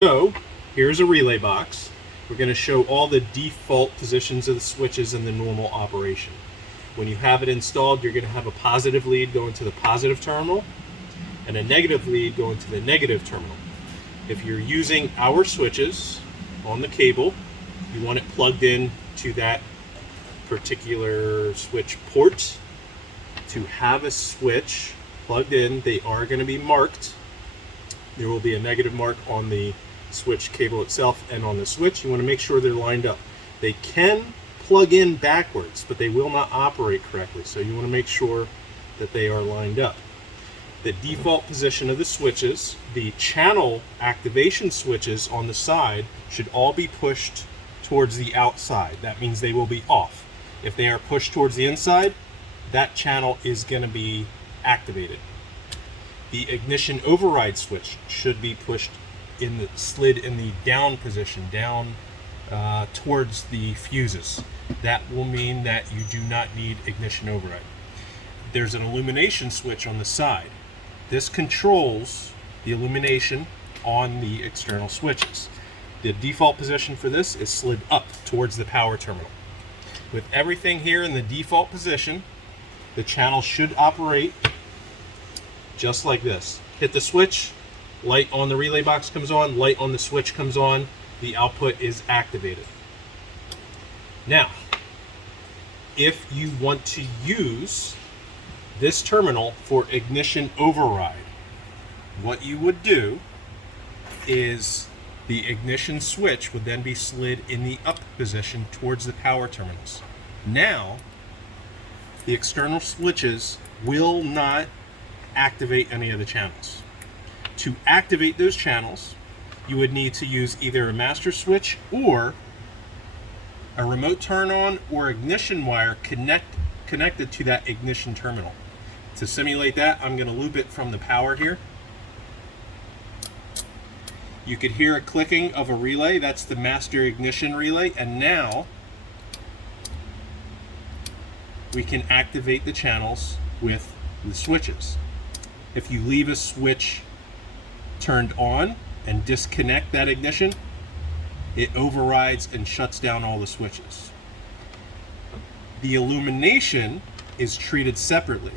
So here's a relay box. We're going to show all the default positions of the switches in the normal operation. When you have it installed, you're going to have a positive lead going to the positive terminal and a negative lead going to the negative terminal. If you're using our switches on the cable, you want it plugged in to that particular switch port. To have a switch plugged in, they are going to be marked. There will be a negative mark on the switch cable itself and on the switch. You want to make sure they're lined up. They can plug in backwards, but they will not operate correctly, so you want to make sure that they are lined up. The default position of the switches, the channel activation switches on the side, should all be pushed towards the outside. That means they will be off. If they are pushed towards the inside, that channel is going to be activated. The ignition override switch should be pushed slid in the down position, down towards the fuses. That will mean that you do not need ignition override. There's an illumination switch on the side. This controls the illumination on the external switches. The default position for this is slid up towards the power terminal. With everything here in the default position, the channel should operate just like this. Hit the switch, light on the relay box comes on, light on the switch comes on, the output is activated. Now, if you want to use this terminal for ignition override, what you would do is the ignition switch would then be slid in the up position towards the power terminals. Now, the external switches will not activate any of the channels. To activate those channels, you would need to use either a master switch or a remote turn on or ignition wire connected to that ignition terminal. To simulate that, I'm going to loop it from the power here. You could hear a clicking of a relay. That's the master ignition relay. And now we can activate the channels with the switches. If you leave a switch turned on and disconnect that ignition, it overrides and shuts down all the switches. The illumination is treated separately,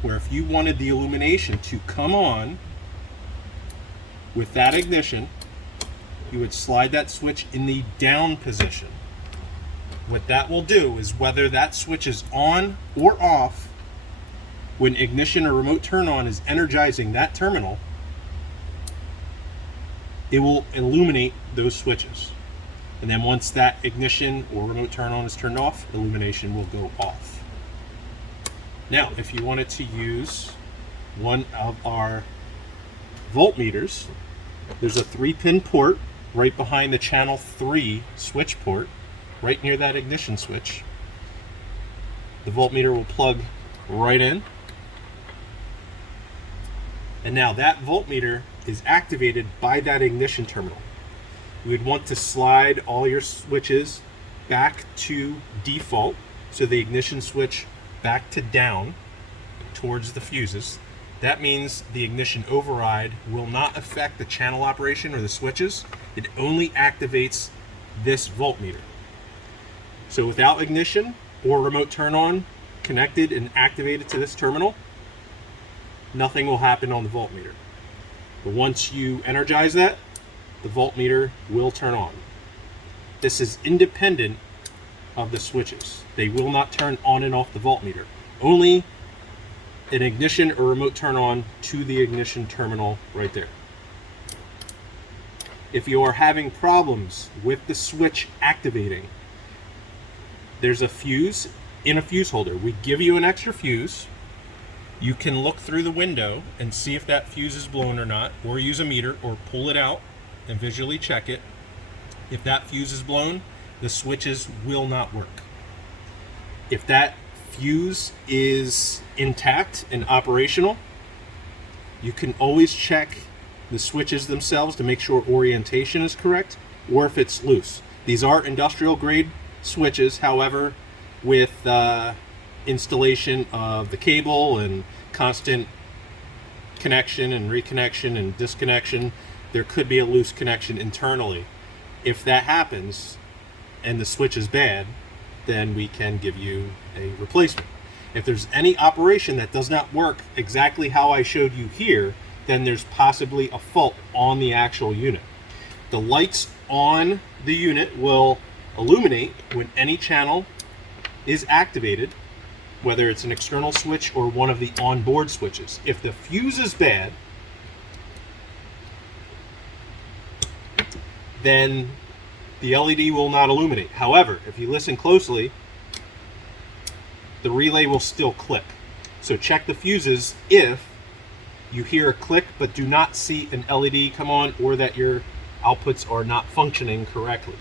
where if you wanted the illumination to come on with that ignition, you would slide that switch in the down position. What that will do is whether that switch is on or off, when ignition or remote turn on is energizing that terminal, it will illuminate those switches. And then once that ignition or remote turn on is turned off, illumination will go off. Now, if you wanted to use one of our voltmeters, there's a 3-pin port right behind the channel 3 switch port, right near that ignition switch. The voltmeter will plug right in. And now that voltmeter is activated by that ignition terminal. You would want to slide all your switches back to default, so the ignition switch back to down towards the fuses. That means the ignition override will not affect the channel operation or the switches. It only activates this voltmeter. So without ignition or remote turn on connected and activated to this terminal, nothing will happen on the voltmeter. But once you energize that, the voltmeter will turn on. This is independent of the switches. They will not turn on and off the voltmeter. Only an ignition or remote turn on to the ignition terminal right there. If you are having problems with the switch activating, there's a fuse in a fuse holder. We give you an extra fuse. You can look through the window and see if that fuse is blown or not, or use a meter or pull it out and visually check it. If that fuse is blown, the switches will not work. If that fuse is intact and operational, you can always check the switches themselves to make sure orientation is correct, or if it's loose. These are industrial grade switches, however, with installation of the cable and constant connection and reconnection and disconnection, there could be a loose connection internally. If that happens and the switch is bad, then we can give you a replacement. If there's any operation that does not work exactly how I showed you here, then there's possibly a fault on the actual unit. The lights on the unit will illuminate when any channel is activated, whether it's an external switch or one of the onboard switches. If the fuse is bad, then the LED will not illuminate. However, if you listen closely, the relay will still click. So check the fuses if you hear a click but do not see an LED come on, or that your outputs are not functioning correctly.